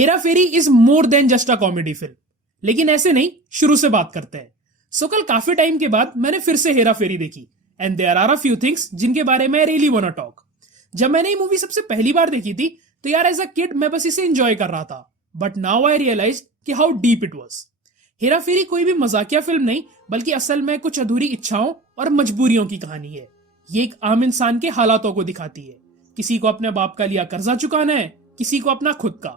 Hera Pheri is more than just a comedy film, लेकिन ऐसे नहीं, शुरू से बात करते हैं। सो कल काफी टाइम के बाद मैंने फिर से हेरा फेरी देखी and there are a few things जिनके बारे में रियली वांट टू टॉक। जब मैंने ये मूवी सबसे पहली बार देखी थी तो यार एज अ किड मैं बस इसे एंजॉय कर रहा था, बट नाउ आई रियलाइज कि how deep it was. Hera Pheri कोई भी मजाकिया फिल्म नहीं, बल्कि असल में कुछ अधूरी इच्छाओं और मजबूरियों की कहानी है। ये एक आम इंसान के हालातों को दिखाती है। किसी को अपने बाप का लिया कर्जा चुकाना है, किसी को अपना खुद का,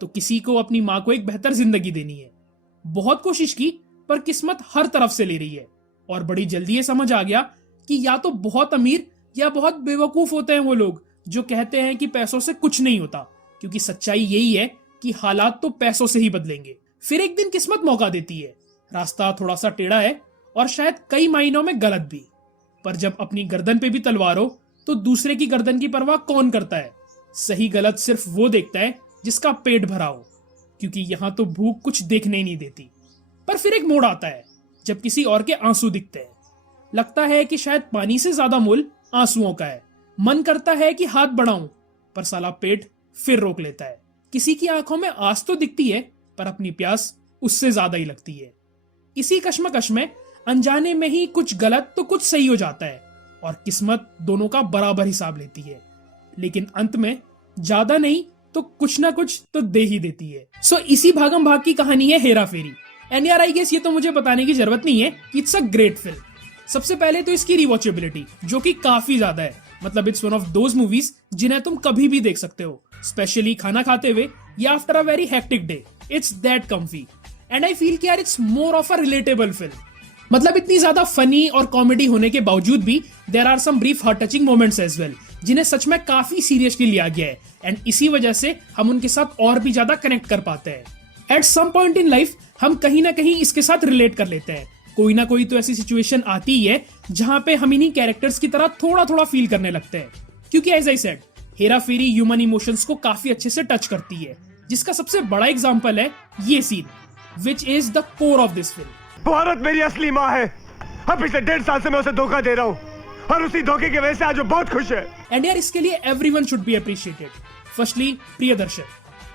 तो किसी को अपनी माँ को एक बेहतर जिंदगी देनी है। बहुत कोशिश की पर किस्मत हर तरफ से ले रही है, और बड़ी जल्दी ये समझ आ गया कि या तो बहुत अमीर या बहुत बेवकूफ होते हैं वो लोग जो कहते हैं कि पैसों से कुछ नहीं होता, क्योंकि सच्चाई यही है कि हालात तो पैसों से ही बदलेंगे। फिर एक दिन किस्मत मौका देती है। रास्ता थोड़ा सा टेढ़ा है और शायद कई मायनों में गलत भी, पर जब अपनी गर्दन पे भी तलवार हो तो दूसरे की गर्दन की परवाह कौन करता है। सही गलत सिर्फ वो देखता है जिसका पेट भरा हो, क्योंकि यहां तो भूख कुछ देखने ही नहीं देती। पर फिर एक मोड़ आता है जब किसी और के आंसू दिखते हैं। लगता है कि शायद पानी से ज्यादा मोल आंसुओं का है। मन करता है कि हाथ बढ़ाऊं, पर साला पेट फिर रोक लेता है। किसी की आंखों में आंस तो दिखती है, पर अपनी प्यास उससे ज्यादा ही लगती है। इसी कश्मकश में अनजाने में ही कुछ गलत तो कुछ सही हो जाता है, और किस्मत दोनों का बराबर हिसाब लेती है। लेकिन अंत में ज्यादा नहीं तो कुछ ना कुछ तो दे ही देती है। सो इसी भागम भाग की कहानी है हेरा फेरी। एंड यार आई गेस ये तो मुझे बताने की जरूरत नहीं है कि इट्स अ ग्रेट फिल्म। सबसे पहले तो इसकी रिवॉचेबिलिटी जो कि काफी ज्यादा है। मतलब it's one of those movies जिन्हें तुम कभी भी देख सकते हो, स्पेशली खाना खाते हुए या after a very hectic day. It's that comfy and I feel कि यार it's more of a relatable film. मतलब इतनी ज्यादा फनी और कॉमेडी होने के बावजूद भी there are some brief heart touching moments as well, जिन्हें सच में काफी सीरियसली लिया गया है, एंड इसी वजह से हम उनके साथ और भी ज्यादा कनेक्ट कर पाते हैं। At some point in life हम कहीं ना कहीं इसके साथ रिलेट कर लेते हैं। कोई ना कोई तो ऐसी सिचुएशन आती ही है जहां पे हम इन्हीं कैरेक्टर्स की तरह थोड़ा थोड़ा फील करने लगते हैं, क्योंकि as I said Hera Pheri human emotions को काफी अच्छे से टच करती है, जिसका सबसे बड़ा एग्जांपल है ये scene, which is the core of this film. Bharat मेरी असली माँ है। अब पिछले 1.5 साल से मैं उसे धोखा दे रहा हूँ, और उसी धोखे की वजह से आज वो बहुत खुश है। एंड यार इसके लिए everyone should be appreciated. Firstly Priyadarshan,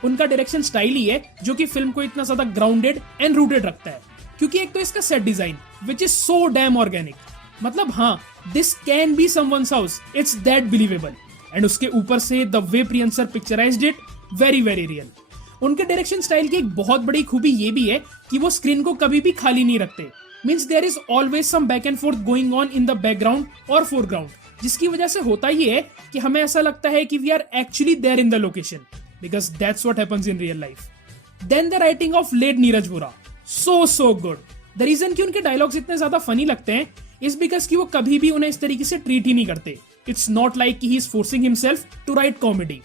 उनका डायरेक्शन स्टाइल ही है जो कि फिल्म को इतना ज्यादा ग्राउंडेड एंड रूटेड रखता है। क्योंकि एक तो इसका set design which is so damn organic, मतलब हाँ this can be someone's house, it's that believable. And उसके ऊपर से द वे प्रियंसर picturised it, very very real. उनके डायरेक्शन स्टाइल की एक बहुत बड़ी खूबी ये भी है कि वो स्क्रीन को कभी भी खाली नहीं रखते। Means there is always some back and forth going on in the background और फोरग्राउंड, जिसकी वजह से होता ये है कि हमें ऐसा लगता है कि we are actually there in the location, because that's what happens in real life. Then the writing of late Neeraj Vora, so good. The reason कि उनके डायलॉग्स इतने ज्यादा फनी लगते हैं इज बिकॉज कि वो कभी भी उन्हें इस तरीके से ट्रीट ही नहीं करते। इट्स नॉट लाइक कि he is forcing himself to write comedy.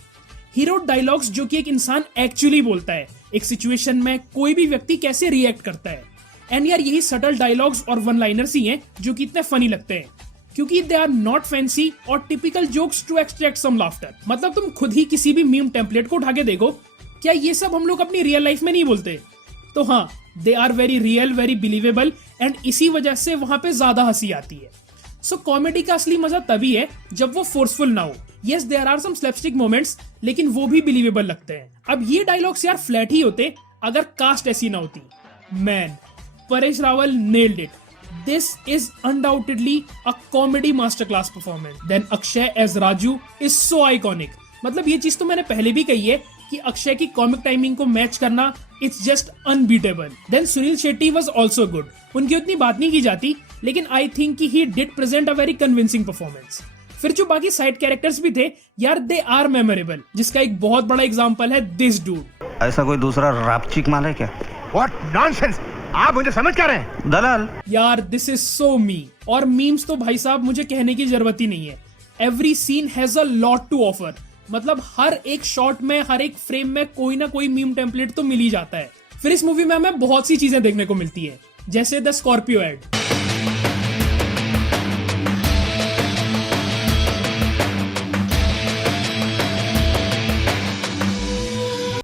Hero dialogues जो कि एक इंसान एक्चुअली बोलता है, एक सिचुएशन में कोई भी व्यक्ति कैसे रिएक्ट करता है। एंड यार यही सटल डायलॉग्स और वन लाइनर्स ही हैं जो कि इतने फनी लगते हैं, क्योंकि दे आर नॉट फैंसी और typical jokes to extract some laughter. मतलब तुम खुद ही किसी भी मीम टेम्पलेट को उठा के देखो, क्या ये सब हम लोग अपनी रियल लाइफ में नहीं बोलते? तो हाँ, they are very real, very believable, and इसी वजह से वहां पे ज्यादा हंसी आती है। सो कॉमेडी का असली मजा तभी है जब वो फोर्सफुल ना हो। Yes there are some slapstick moments, लेकिन वो भी बिलीवेबल लगते हैं। अब ये डायलॉग्स यार फ्लैट ही होते अगर कास्ट ऐसी ना होती। Man, Paresh Rawal nailed it. This is undoubtedly a comedy masterclass performance. Then Akshay as Raju is so iconic. मतलब ये चीज तो मैंने पहले भी कही है कि अक्षय की कॉमिक टाइमिंग को मैच करना it's just unbeatable. Then Sunil Shetty was also good. उनकी उतनी बात नहीं की जाती, लेकिन आई थिंक कि he did present a very convincing performance. फिर जो बाकी साइड कैरेक्टर्स भी थे यार, दे आर मेमोरेबल, जिसका एक बहुत बड़ा एग्जांपल है दिस डूड। ऐसा कोई दूसरा रापचिक माल है क्या? What nonsense! आप मुझे समझ क्या रहे हैं? दलाल यार दिस इज सो मी। और मीम्स तो भाई साहब मुझे कहने की जरूरत ही नहीं है। Every scene has a lot to offer. मतलब हर एक शॉट में, हर एक फ्रेम में कोई ना कोई मीम टेम्पलेट तो मिल ही जाता है। फिर इस मूवी में हमें बहुत सी चीजें देखने को मिलती है, जैसे the Scorpio ad,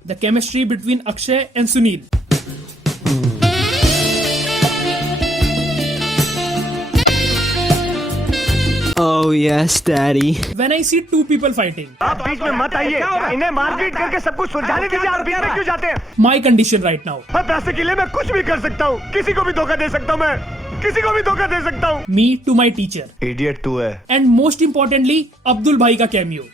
the chemistry between Akshay and Sunil, Oh, yes, Daddy. When I see two people fighting. आप बीच में मत आइए, इन्हें मारपीट करके सब कुछ सुलझाने दीजिए, आप बीच में क्यों जाते हैं? My condition right now. मैं पैसे के लिए मैं कुछ भी कर सकता हूँ, किसी को भी धोखा दे सकता हूँ मैं, किसी को भी धोखा दे सकता हूँ। Me to my teacher. Idiot तू है। And most importantly, अब्दुल भाई का कैमियो।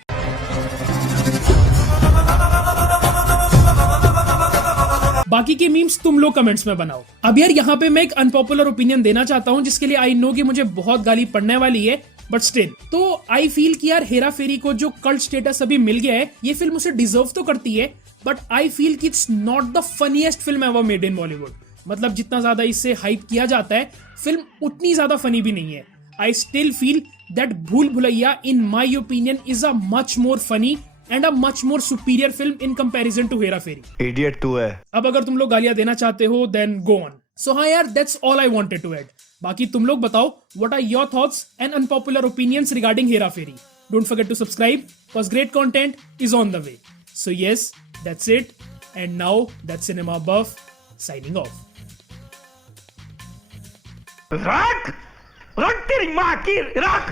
बाकी के मीम्स तुम लोग कमेंट्स में बनाओ। अब यार यहाँ पे मैं एक अनपॉपुलर ओपिनियन देना चाहता हूँ, जिसके लिए आई नो कि मुझे बहुत गाली पड़ने वाली है, बट स्टिल तो आई फील कि यार हेरा फेरी को जो कल्ट स्टेटस अभी मिल गया है, ये फिल्म उसे डिजर्व तो करती है, बट आई फील कि it's not the funniest film ever made in Bollywood. मतलब जितना ज्यादा इससे हाइप किया जाता है, फिल्म उतनी ज्यादा फनी भी नहीं है। I still feel that Bhool Bhulaiyaa in my opinion is a much more funny and a much more superior film in comparison to Hera Pheri. Idiot तू है। अब अगर तुम लोग गालियां देना चाहते हो देन गो ऑन। सो हाँ यार, that's all I wanted to add. बाकी तुम लोग बताओ what are your thoughts and unpopular opinions regarding Hera Pheri. Don't forget to subscribe because great content is on the way. So yes, that's it and now that's cinema buff signing off. रख तेरी माँ की रख।